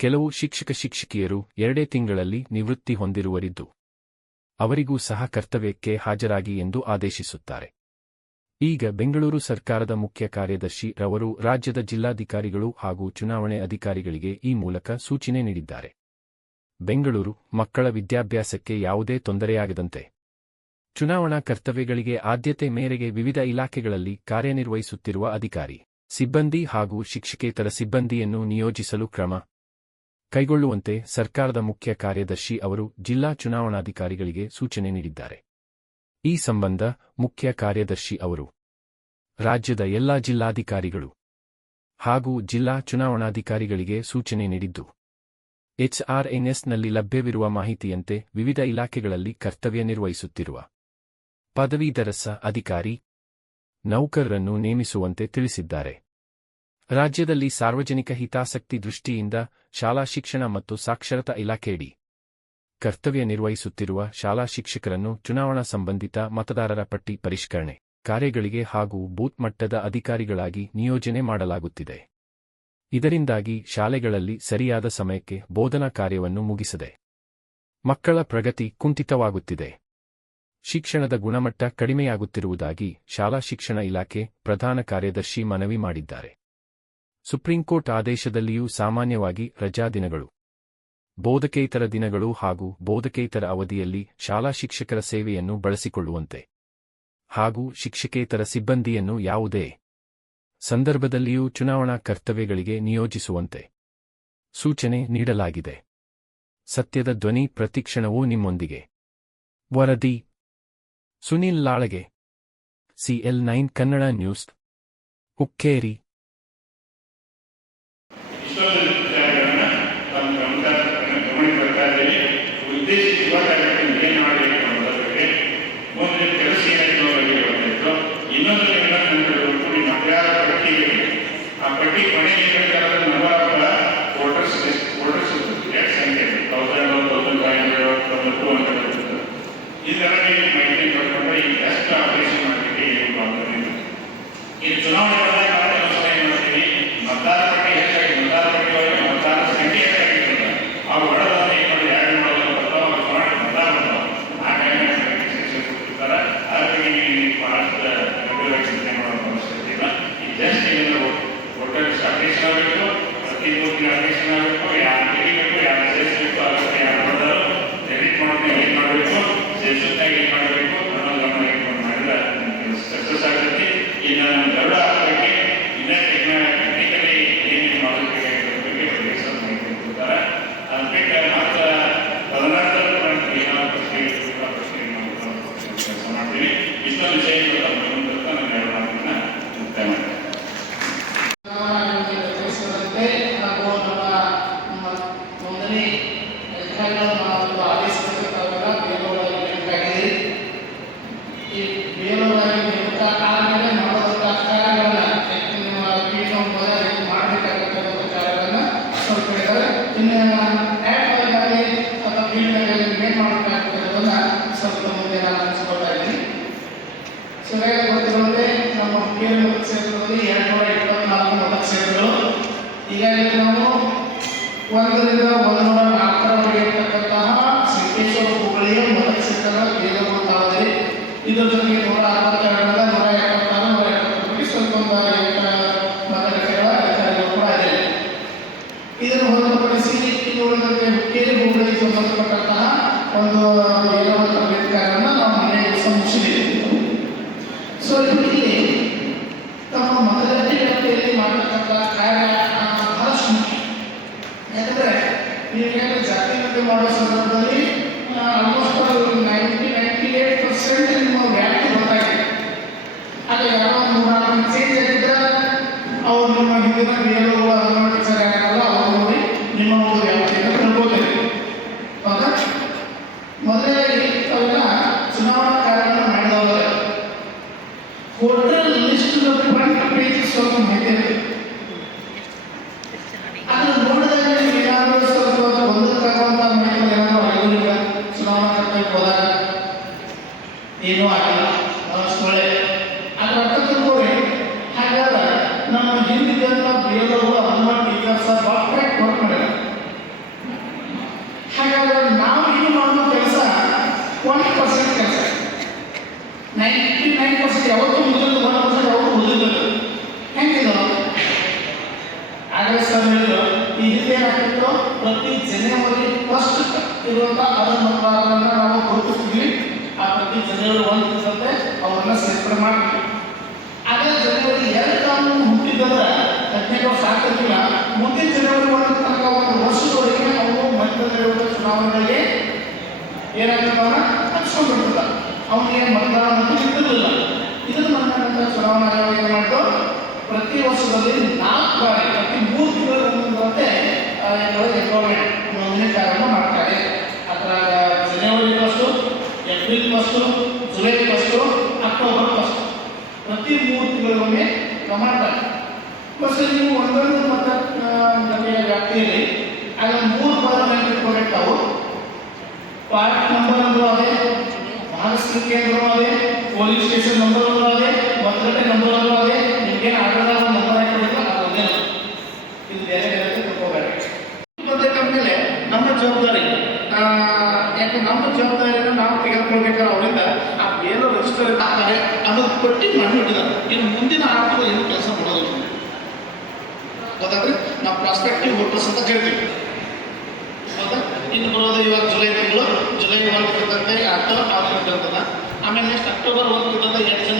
ಕೆಲವು ಶಿಕ್ಷಕ ಶಿಕ್ಷಕಿಯರು ಎರಡೇ ತಿಂಗಳಲ್ಲಿ ನಿವೃತ್ತಿ ಹೊಂದಿರುವರಿದ್ದು, ಅವರಿಗೂ ಸಹ ಕರ್ತವ್ಯಕ್ಕೆ ಹಾಜರಾಗಿ ಎಂದು ಆದೇಶಿಸುತ್ತಾರೆ. ಈಗ ಬೆಂಗಳೂರು ಸರ್ಕಾರದ ಮುಖ್ಯ ಕಾರ್ಯದರ್ಶಿ ರವರು ರಾಜ್ಯದ ಜಿಲ್ಲಾಧಿಕಾರಿಗಳು ಹಾಗೂ ಚುನಾವಣೆ ಅಧಿಕಾರಿಗಳಿಗೆ ಈ ಮೂಲಕ ಸೂಚನೆ ನೀಡಿದ್ದಾರೆ. ಬೆಂಗಳೂರು ಮಕ್ಕಳ ವಿದ್ಯಾಭ್ಯಾಸಕ್ಕೆ ಯಾವುದೇ ತೊಂದರೆಯಾಗದಂತೆ ಚುನಾವಣಾ ಕರ್ತವ್ಯಗಳಿಗೆ ಆದ್ಯತೆ ಮೇರೆಗೆ ವಿವಿಧ ಇಲಾಖೆಗಳಲ್ಲಿ ಕಾರ್ಯನಿರ್ವಹಿಸುತ್ತಿರುವ ಅಧಿಕಾರಿ, ಸಿಬ್ಬಂದಿ ಹಾಗೂ ಶಿಕ್ಷಕೇತರ ಸಿಬ್ಬಂದಿಯನ್ನು ನಿಯೋಜಿಸಲು ಕ್ರಮ ಕೈಗೊಳ್ಳುವಂತೆ ಸರ್ಕಾರದ ಮುಖ್ಯ ಕಾರ್ಯದರ್ಶಿ ಅವರು ಜಿಲ್ಲಾ ಚುನಾವಣಾಧಿಕಾರಿಗಳಿಗೆ ಸೂಚನೆ ನೀಡಿದ್ದಾರೆ. ಈ ಸಂಬಂಧ ಮುಖ್ಯ ಕಾರ್ಯದರ್ಶಿ ಅವರು, ರಾಜ್ಯದ ಎಲ್ಲಾ ಜಿಲ್ಲಾಧಿಕಾರಿಗಳು ಹಾಗೂ ಜಿಲ್ಲಾ ಚುನಾವಣಾಧಿಕಾರಿಗಳಿಗೆ ಸೂಚನೆ ನೀಡಿದ್ದು, ಎಚ್ಆರ್ಎನ್ಎಸ್ನಲ್ಲಿ ಲಭ್ಯವಿರುವ ಮಾಹಿತಿಯಂತೆ ವಿವಿಧ ಇಲಾಖೆಗಳಲ್ಲಿ ಕರ್ತವ್ಯ ನಿರ್ವಹಿಸುತ್ತಿರುವ ಪದವೀಧರಸ ಅಧಿಕಾರಿ ನೌಕರರನ್ನು ನೇಮಿಸುವಂತೆ ತಿಳಿಸಿದ್ದಾರೆ. ರಾಜ್ಯದಲ್ಲಿ ಸಾರ್ವಜನಿಕ ಹಿತಾಸಕ್ತಿ ದೃಷ್ಟಿಯಿಂದ ಶಾಲಾ ಶಿಕ್ಷಣ ಮತ್ತು ಸಾಕ್ಷರತಾ ಇಲಾಖೆಯಡಿ ಕರ್ತವ್ಯ ನಿರ್ವಹಿಸುತ್ತಿರುವ ಶಾಲಾ ಶಿಕ್ಷಕರನ್ನು ಚುನಾವಣಾ ಸಂಬಂಧಿತ ಮತದಾರರ ಪಟ್ಟಿ ಪರಿಷ್ಕರಣೆ ಕಾರ್ಯಗಳಿಗೆ ಹಾಗೂ ಬೂತ್ ಮಟ್ಟದ ಅಧಿಕಾರಿಗಳಾಗಿ ನಿಯೋಜನೆ ಮಾಡಲಾಗುತ್ತಿದೆ. ಇದರಿಂದಾಗಿ ಶಾಲೆಗಳಲ್ಲಿ ಸರಿಯಾದ ಸಮಯಕ್ಕೆ ಬೋಧನಾ ಕಾರ್ಯವನ್ನು ಮುಗಿಸದೆ ಮಕ್ಕಳ ಪ್ರಗತಿ ಕುಂಠಿತವಾಗುತ್ತಿದೆ. ಶಿಕ್ಷಣದ ಗುಣಮಟ್ಟ ಕಡಿಮೆಯಾಗುತ್ತಿರುವುದಾಗಿ ಶಾಲಾ ಶಿಕ್ಷಣ ಇಲಾಖೆ ಪ್ರಧಾನ ಕಾರ್ಯದರ್ಶಿ ಮನವಿ ಮಾಡಿದ್ದಾರೆ. ಸುಪ್ರೀಂಕೋರ್ಟ್ ಆದೇಶದಲ್ಲಿಯೂ ಸಾಮಾನ್ಯವಾಗಿ ರಜಾದಿನಗಳು ಬೋಧಕೇತರ ದಿನಗಳು ಹಾಗೂ ಬೋಧಕೇತರ ಅವಧಿಯಲ್ಲಿ ಶಾಲಾ ಶಿಕ್ಷಕರ ಸೇವೆಯನ್ನು ಬಳಸಿಕೊಳ್ಳುವಂತೆ. ಹಾಗೂ ಶಿಕ್ಷಕೇತರ ಸಿಬ್ಬಂದಿಯನ್ನು ಯಾವುದೇ ಸಂದರ್ಭದಲ್ಲಿಯೂ ಚುನಾವಣಾ ಕರ್ತವ್ಯಗಳಿಗೆ ನಿಯೋಜಿಸುವಂತೆ ಸೂಚನೆ ನೀಡಲಾಗಿದೆ. ಸತ್ಯದ ಧ್ವನಿ ಪ್ರತಿಕ್ಷಣವೂ ನಿಮ್ಮೊಂದಿಗೆ. ವರದಿ Sunil Lalage. CL nine Kannada news. Hukkeri. ఈ నెల ಹೇಳಿದ್ದಾರೆ ಇನ್ನು ಆ್ಯಕ್ಟ್ಗಳಾಗಲಿ ಅಥವಾ ಫೀಲ್ಡ್ಗಳಲ್ಲಿ ಏನು ಮಾಡಬೇಕಾಗ್ತಕ್ಕಂಥದ್ದನ್ನ ಸ್ವಲ್ಪ ಮುಂದೆ ನಾನು ಹಂಚ್ಕೊಳ್ತಾ ಇದ್ದೀನಿ. ಸರಿಯಾಗಿ ಗೊತ್ತಿರುವಂತೆ ನಮ್ಮ ಹುಕ್ಕೇರಿ ಮತಕ್ಷೇತ್ರದಲ್ಲಿ ಎರಡ್ನೂರ ಇಪ್ಪತ್ನಾಲ್ಕು ಮತಕ್ಷೇತ್ರಗಳು ಹೀಗಾಗಿ ನಾವು ಒಂದರಿಂದ ಒಂದೂರ ಇದನ್ನು ಹೊರತುಪಡಿಸಿ ಉಳಿದಂತೆ ಹುಕ್ಕೇರಿ ಹುಬ್ಬಳ್ಳಿಗೆ ಸಂಬಂಧಪಟ್ಟಂತಹ ಒಂದು ಬೇಗವ ತರಬೇತಿಗಾರರನ್ನ ನಾವು ಮನೆ ದಿವಸ ಮುಗಿಸಿದ್ದೀವಿ. ಸೊ ಇಲ್ಲಿ ತಮ್ಮ ಮತಗಟ್ಟೆಗಳಲ್ಲಿ ಮಾಡತಕ್ಕಂಥ ಕಾರ್ಯ ಬಹಳಷ್ಟು ಮುಖ್ಯ. ಯಾಕಂದ್ರೆ ನೀವೇನು ಜಾತಿ ಗಣತಿ ಮಾಡೋ ಸಂದರ್ಭದಲ್ಲಿ almost ninety ninety eight percent ವ್ಯಾಪ್ತಿ ಗೊತ್ತಾಗಿದೆ. ಹಾಗೆ ಯಾರೋ ಒಂದು ಚೇಂಜ್ ಆಗಿದ್ದ, ಅವ್ರು ನಿಮ್ಮ ಹಿಂದಿನ ಅಂಗನವಾಡಿ ನಮ್ಮ ಹಿಂದಿದ್ದಂಥ ಬಿ ಎಲ್ ಓ ಹನುಮಾನ್ ಕೆಲಸ ಸರ್ ಪರ್ಫೆಕ್ಟ್ ವರ್ಕ್ ಮಾಡಿದ್ದಾರೆ ಹಾಗಾದ್ರೆ ನಾವು ಏನು ಮಾಡೋ ಕೆಲಸ ಒನ್ ಪರ್ಸೆಂಟ್ ಕೆಲಸ. ನೈಂಟಿ ನೈನ್ ಪರ್ಸೆಂಟ್ ಯಾವತ್ತೂ ಮುಗಿದು ಒನ್ ಪರ್ಸೆಂಟ್ ಯಾವತ್ತೂ ಮುಗಿದಬೇಕು ಹೆಂಗಿದ್ರು ಆಗಲೇ ಸರ್ ಹೇಳಿದ್ರು, ಈ ಹಿಂದೆ ಏನಾಗ್ತಿತ್ತು? ಪ್ರತಿ ಜನವರಿ ಫಸ್ಟ್ ಇರುವಂಥ ಅದನ್ನು ನಾವು ಗುರುತಿಸ್ತೀವಿ. ಆ ಪ್ರತಿ ಜನವರಿ ಒಂದು ಅವರನ್ನ ಅವ್ರನ್ನ ಸೇರ್ಪಡೆ ಮಾಡ್ತೀವಿ. ಅದೇ ಜನವರಿ ಎರಡು ಕಾನೂನು ಹುಟ್ಟಿದ್ರೆ ಸಾಕಿಲ್ಲ ಮುಂದಿನ ಜನವರಿ ಒಂದು ತನಕ ಒಂದು ವರ್ಷದವರೆಗೆ ಅವರು ಮಧ್ಯದಲ್ಲಿರುವ ಚುನಾವಣೆಗಳಿಗೆ ಏನಾಗ್ತದ ಹಚ್ಕೊಂಡ್ಬಿಡ್ತದ ಅವನಿಗೆ ಮತದಾನ ಇದ್ದಿರಲಿಲ್ಲ ಇದನ್ನು ಮನಗಂಡ ಚುನಾವಣಾ ಆಯೋಗ ಏನು ಮಾಡ್ತು? ಪ್ರತಿ ವರ್ಷದಲ್ಲಿ ನಾಲ್ಕು ಬಾರಿ, ಪ್ರತಿ ಮೂರು ತಿಂಗಳಂತೆ ಎನ್ರೋಲ್ಮೆಂಟ್ ನೋಂದಣಿ ಕಾರ್ಯವನ್ನು ಮಾಡ್ತಾರೆ ಅದ್ರಾಗ ಜನವರಿ first April first July first October first ಪ್ರತಿ ಮೂರು ತಿಂಗಳಿಗೊಮ್ಮೆ ನಾವು ಬಸ್ ನೀವು ಒಂದೊಂದು ಮತ ನಮಗೆ ವ್ಯಾಪ್ತಿಯಲ್ಲಿ ಆಗ ಮೂರು ಪದ ಅವು ಪಾರ್ಕ್ ನಂಬರ್ ಒಂದು ಅದೇ ಮಹಾರಾಷ್ಟ್ರ ಕೇಂದ್ರ ಅದೇ ಪೊಲೀಸ್ ಸ್ಟೇಷನ್ ನಂಬರ್ ಒಂದು ಅದೇ, ಭದ್ರತೆ ನಂಬರ್ ಒಂದು ಅದೇ ನಿಮ್ಗೆ ಆಧಾರ ನಂಬರ್ ಹಾಕಿದ್ರೆ ಅದು ಇದು ಬೇರೆ ಬೇರೆ ತಿಳ್ಕೊಬೇಡಿ. ನಮ್ಮ ಜವಾಬ್ದಾರಿ ಯಾಕೆ ನಮ್ಮ ಜವಾಬ್ದಾರಿಯನ್ನು ನಾವು ತೆಗೆದುಕೊಳ್ಬೇಕಾದ್ರೆ ಅವರಿಂದ ಆ ಬೇರೆ ರಿಜಿಸ್ಟರ್ ಆಗ್ತಾರೆ ಅದನ್ನು ಪಟ್ಟಿ ಮಾಡಿಬಿಟ್ಟಿದ್ದಾರೆ ಇನ್ನು ಮುಂದಿನ ಆಟಗಳು ಏನು ಕೆಲಸ ಮಾಡೋದಿಲ್ಲ ಗೊತ್ತಾದ್ರೆ ನಾವು ಪ್ರಾಸ್ಪೆಕ್ಟಿವ್ ವೋಟರ್ಸ್ ಅಂತ ಕೇಳ್ತೀವಿ. ಇನ್ನು ಬರೋದು ಇವಾಗ ಜುಲೈ ತಿಂಗಳು, ಜುಲೈ ಒಂದು ಅಕ್ಟೋಬರ್ ಇರ್ತದ ಆಮೇಲೆ ನೆಕ್ಸ್ಟ್ ಅಕ್ಟೋಬರ್ ಒಂದು ಎಂಟು